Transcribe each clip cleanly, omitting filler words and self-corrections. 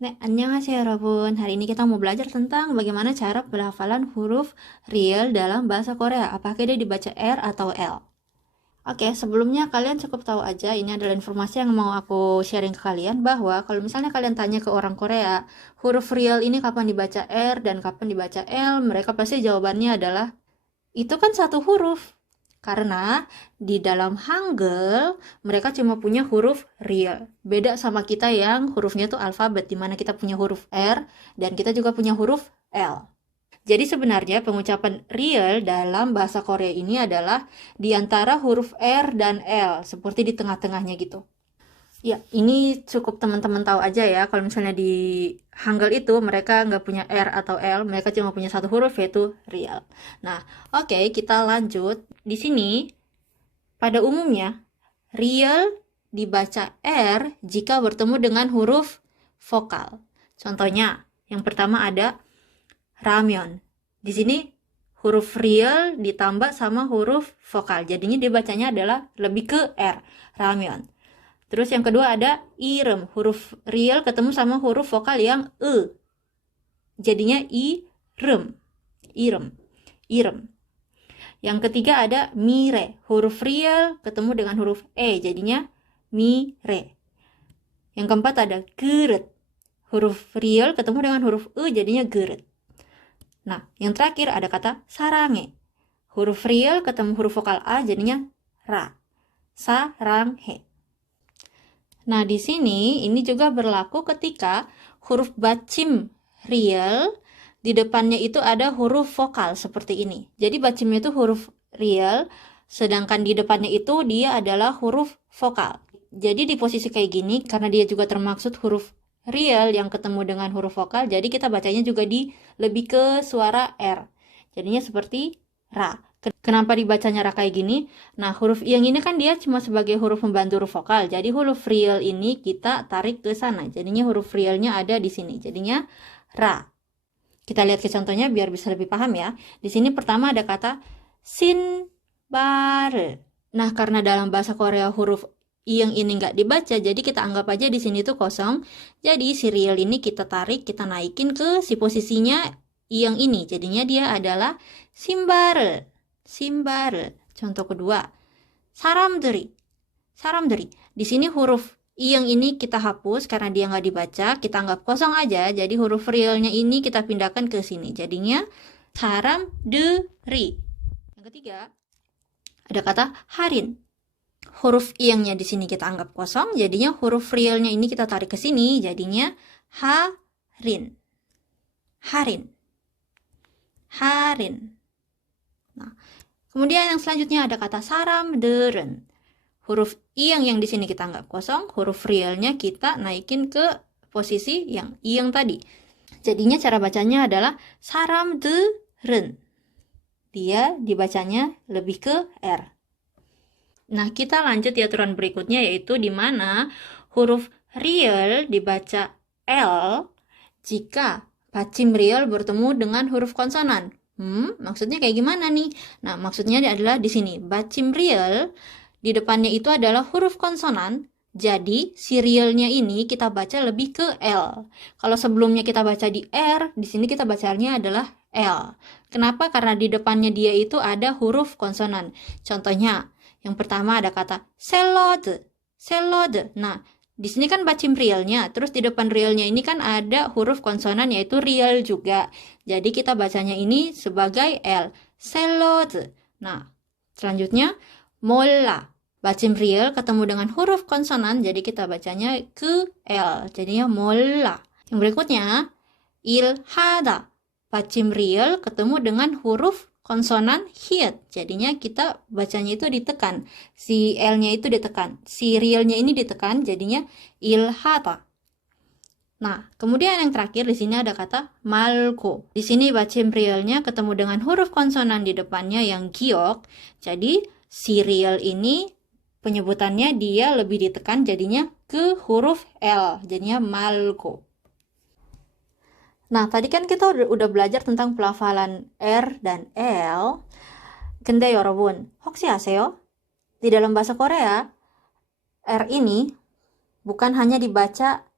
네, 안녕하세요 여러분. Hari ini kita mau belajar tentang bagaimana cara pelafalan huruf real dalam bahasa Korea. Apakah dia dibaca R atau L? Oke, sebelumnya kalian cukup tahu aja, ini adalah informasi yang mau aku sharing ke kalian, bahwa kalau misalnya kalian tanya ke orang Korea, huruf real ini kapan dibaca R dan kapan dibaca L, mereka pasti jawabannya adalah, itu kan satu huruf. Karena di dalam Hangul mereka cuma punya huruf real. Beda sama kita yang hurufnya tuh alfabet, di mana kita punya huruf R dan kita juga punya huruf L. Jadi sebenarnya pengucapan real dalam bahasa Korea ini adalah di antara huruf R dan L, seperti di tengah-tengahnya gitu. Ya, ini cukup teman-teman tahu aja ya, kalau misalnya di Hangul itu mereka nggak punya R atau L, mereka cuma punya satu huruf yaitu real. Nah, oke, kita lanjut. Di sini, pada umumnya, real dibaca R jika bertemu dengan huruf vokal. Contohnya, yang pertama ada ramyeon. Di sini huruf real ditambah sama huruf vokal. Jadinya dibacanya adalah lebih ke R, ramyeon. Terus yang kedua ada irem, huruf real ketemu sama huruf vokal yang e. Jadinya irem, irem, irem. Yang ketiga ada mire, huruf real ketemu dengan huruf e, jadinya mire. Yang keempat ada geret, huruf real ketemu dengan huruf e, jadinya geret. Nah, yang terakhir ada kata sarange, huruf real ketemu huruf vokal a, jadinya ra, saranghe. Nah, di sini ini juga berlaku ketika huruf bacim real di depannya itu ada huruf vokal seperti ini. Jadi bacimnya itu huruf real, sedangkan di depannya itu dia adalah huruf vokal. Jadi di posisi kayak gini, karena dia juga termaksud huruf real yang ketemu dengan huruf vokal, jadi kita bacanya juga lebih ke suara R. Jadinya seperti ra. Kenapa dibacanya ra kayak gini? Nah, huruf yang ini kan dia cuma sebagai huruf pembantu huruf vokal. Jadi huruf real ini kita tarik ke sana. Jadinya huruf realnya ada di sini. Jadinya ra. Kita lihat ke contohnya biar bisa lebih paham ya. Di sini pertama ada kata sinbar. Nah, karena dalam bahasa Korea huruf I yang ini nggak dibaca, jadi kita anggap aja di sini tuh kosong. Jadi si real ini kita tarik, kita naikin ke si posisinya I yang ini. Jadinya dia adalah simbar. Simbar. Contoh kedua, 사람들이. 사람들이. Di sini huruf I yang ini kita hapus karena dia nggak dibaca, kita anggap kosong aja. Jadi huruf realnya ini kita pindahkan ke sini. Jadinya 사람들이. Yang ketiga, ada kata harin. Huruf I yang di sini kita anggap kosong, jadinya huruf realnya ini kita tarik ke sini. Jadinya harin. Harin. Harin. Nah, kemudian yang selanjutnya ada kata saram들은. Huruf I yang di sini kita anggap kosong, huruf realnya kita naikin ke posisi yang I yang tadi. Jadinya cara bacanya adalah saram들은. Dia dibacanya lebih ke R. Nah, kita lanjut di aturan berikutnya, yaitu di mana huruf real dibaca L jika bacim real bertemu dengan huruf konsonan. Maksudnya kayak gimana nih? Nah, maksudnya adalah di sini. Bacim real, di depannya itu adalah huruf konsonan. Jadi, si realnya ini kita baca lebih ke L. Kalau sebelumnya kita baca di R, di sini kita bacanya adalah L. Kenapa? Karena di depannya dia itu ada huruf konsonan. Contohnya, yang pertama ada kata 샐러드. 샐러드. Nah, di sini kan bacim realnya, terus di depan realnya ini kan ada huruf konsonan yaitu real juga. Jadi kita bacanya ini sebagai L. 샐러드. Nah, selanjutnya 몰라. Bacim real ketemu dengan huruf konsonan, jadi kita bacanya ke L. Jadinya 몰라. Yang berikutnya, 일하다. Bacim real ketemu dengan huruf konsonan hit. Jadinya kita bacanya itu ditekan. Si L-nya itu ditekan. Si realnya ini ditekan. Jadinya ilhata. Nah, kemudian yang terakhir di sini ada kata malko. Di sini bacim realnya ketemu dengan huruf konsonan di depannya yang giok. Jadi si real ini penyebutannya dia lebih ditekan. Jadinya ke huruf L. Jadinya malko. Nah, tadi kan kita udah belajar tentang pelafalan R dan L. 근데 여러분, 혹시 아세요? Di dalam bahasa Korea, R ini bukan hanya dibaca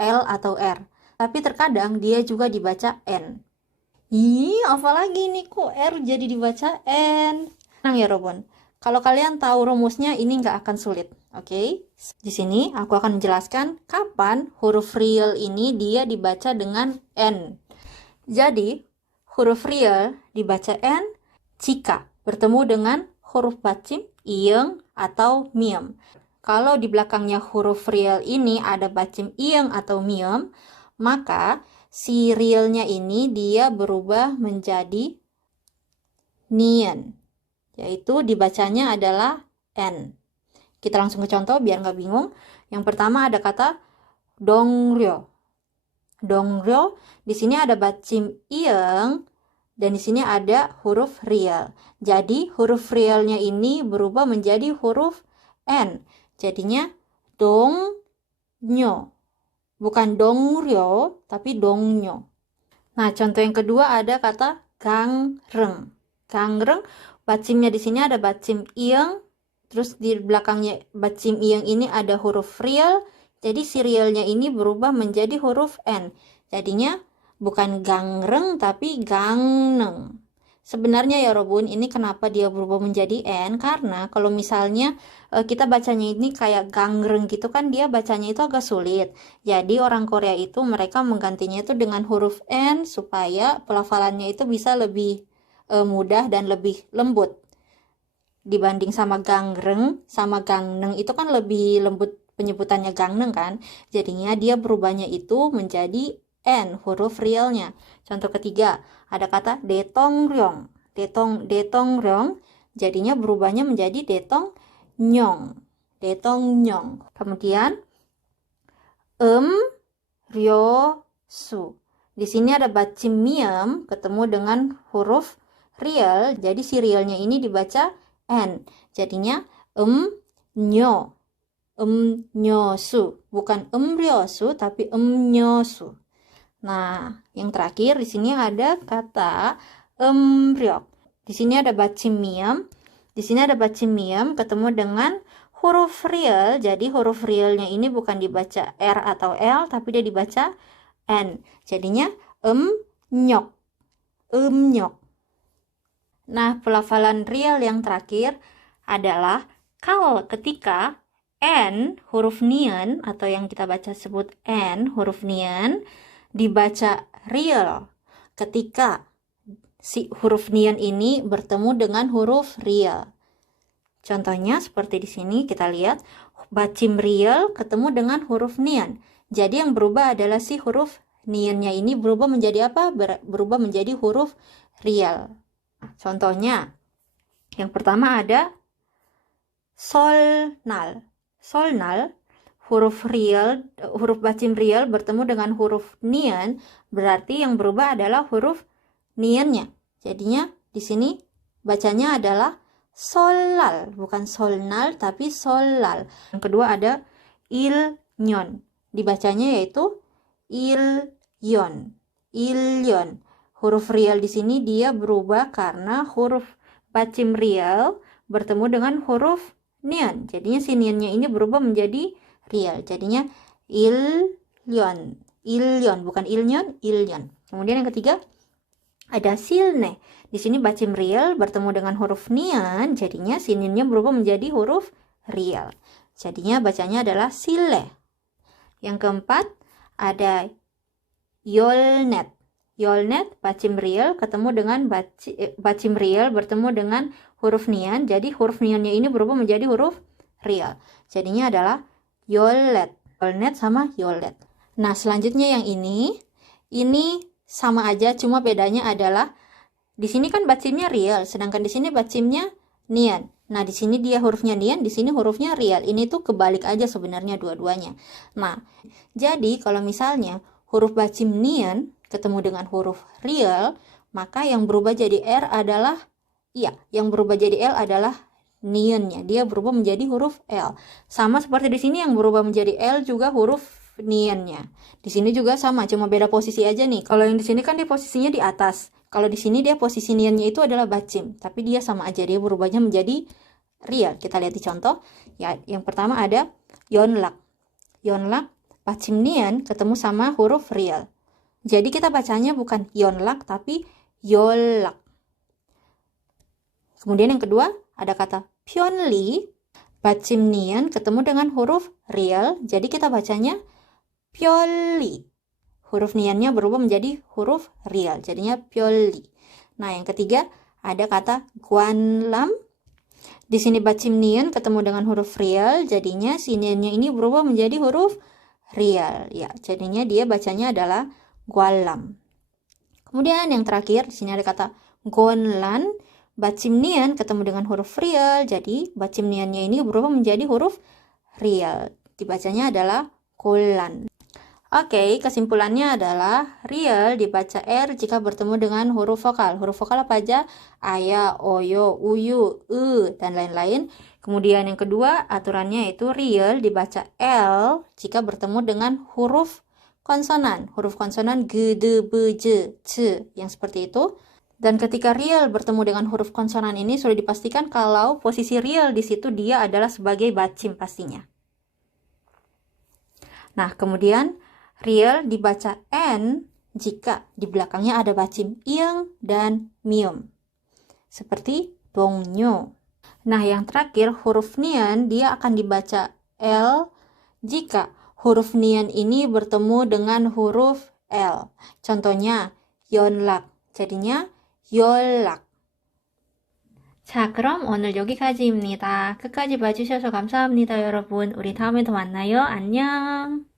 L atau R. Tapi terkadang dia juga dibaca N. Ih, apalagi nih kok R jadi dibaca N? Tenang ya Robon. Kalau kalian tahu rumusnya ini nggak akan sulit. Oke? Di sini aku akan menjelaskan kapan huruf real ini dia dibaca dengan N. Jadi, huruf real dibaca N jika bertemu dengan huruf bacim, iyeng, atau miem. Kalau di belakangnya huruf real ini ada bacim iyeng atau miem, maka si realnya ini dia berubah menjadi nien, yaitu dibacanya adalah N. Kita langsung ke contoh biar nggak bingung. Yang pertama ada kata dongryo. Dongryo, di sini ada bacim iyeng dan di sini ada huruf real. Jadi huruf realnya ini berubah menjadi huruf N. Jadinya dongnyo. Bukan dongryo, tapi dongnyo. Nah, contoh yang kedua ada kata gangreng. Gangreng, bacimnya di sini ada bacim iyeng, terus di belakangnya bacim iyeng ini ada huruf real, jadi si realnya ini berubah menjadi huruf N. Jadinya bukan gangreng, tapi gangneng. Sebenarnya ya Robun, ini kenapa dia berubah menjadi N? Karena kalau misalnya kita bacanya ini kayak gangreng gitu kan, dia bacanya itu agak sulit. Jadi orang Korea itu mereka menggantinya itu dengan huruf N supaya pelafalannya itu bisa lebih mudah dan lebih lembut. Dibanding sama gangreng, sama gangneng itu kan lebih lembut penyebutannya gangneng kan. Jadinya dia berubahnya itu menjadi N, huruf realnya. Contoh ketiga, ada kata detongryong. Detongryong jadinya berubahnya menjadi detongnyong. Detongnyong. Kemudian ryosu. Di sini ada bacim miem ketemu dengan huruf real, jadi si realnya ini dibaca N. Jadinya nyo. Nyosu, bukan ryosu tapi nyosu. Nah, yang terakhir di sini ada kata ryok. Di sini ada bacim miem. Di sini ada bacim miem ketemu dengan huruf real. Jadi huruf realnya ini bukan dibaca R atau L, tapi dia dibaca N. Jadinya nyok. Nyok. Nah, pelafalan real yang terakhir adalah kalau ketika N huruf nien atau yang kita baca sebut N huruf nien dibaca real ketika si huruf nien ini bertemu dengan huruf real. Contohnya seperti di sini kita lihat bacim real ketemu dengan huruf nien. Jadi yang berubah adalah si huruf niennya ini berubah menjadi apa? Berubah menjadi huruf real. Contohnya yang pertama ada solnal. Solnal, huruf real, huruf bacim real bertemu dengan huruf nien, berarti yang berubah adalah huruf niennya. Jadinya di sini bacanya adalah solal, bukan solnal tapi solal. Yang kedua ada ilnyon. Dibacanya yaitu ilyon. Ilyon. Huruf real di sini dia berubah karena huruf bacim real bertemu dengan huruf nien. Jadinya si niennya ini berubah menjadi real. Jadinya ilyon. Ilyon, bukan ilnyon, ilyon. Kemudian yang ketiga ada silne. Di sini bacim real bertemu dengan huruf nien, jadinya si niennya berubah menjadi huruf real. Jadinya bacanya adalah sile. Yang keempat ada yolnet. Yolnet, bacim real ketemu dengan bacim real bertemu dengan huruf nien. Jadi huruf niennya ini berubah menjadi huruf real. Jadinya adalah yolet. Yolnet sama yolet. Nah, selanjutnya yang ini sama aja, cuma bedanya adalah di sini kan bacimnya real, sedangkan di sini bacimnya nien. Nah, di sini dia hurufnya nien, di sini hurufnya real. Ini tuh kebalik aja sebenarnya dua-duanya. Nah, jadi kalau misalnya huruf bacim nien ketemu dengan huruf real, maka yang berubah jadi R adalah yang berubah jadi L adalah niennya. Dia berubah menjadi huruf L. Sama seperti di sini yang berubah menjadi L juga huruf niennya. Di sini juga sama, cuma beda posisi aja nih. Kalau yang di sini kan dia posisinya di atas. Kalau di sini dia posisi niennya itu adalah bacim, tapi dia sama aja, dia berubahnya menjadi real. Kita lihat di contoh. Ya, yang pertama ada yonlak. Yonlak 받침 nian ketemu sama huruf real. Jadi kita bacanya bukan yonlak tapi yolak. Kemudian yang kedua ada kata pyeonli, 받침 nian ketemu dengan huruf real. Jadi kita bacanya pyeolli. Huruf niannya berubah menjadi huruf real. Jadinya pyeolli. Nah, yang ketiga ada kata gwanlam. Di sini 받침 nian ketemu dengan huruf real. Jadinya si niannya ini berubah menjadi huruf real. Ya, jadinya dia bacanya adalah gwalam. Kemudian yang terakhir di sini ada kata gonlan. 받침 nian ketemu dengan huruf real. Jadi 받침 niannya ini berubah menjadi huruf real. Dibacanya adalah golan. Oke, kesimpulannya adalah real dibaca R jika bertemu dengan huruf vokal. Huruf vokal apa aja? Aya, oyo, uyu, dan lain-lain. Kemudian yang kedua, aturannya itu real dibaca L jika bertemu dengan huruf konsonan. Huruf konsonan g, d, b, j, c, yang seperti itu. Dan ketika real bertemu dengan huruf konsonan ini sudah dipastikan kalau posisi real di situ dia adalah sebagai bacim pastinya. Nah, kemudian real dibaca N jika di belakangnya ada bacim ing dan mium. Seperti dongnyo. Nah, yang terakhir huruf nian dia akan dibaca L jika huruf nian ini bertemu dengan huruf L. Contohnya 연락. jadinya 연락. 자, 그럼 오늘 여기까지입니다. 끝까지 봐주셔서 감사합니다, 여러분. 우리 다음에 또 만나요. 안녕.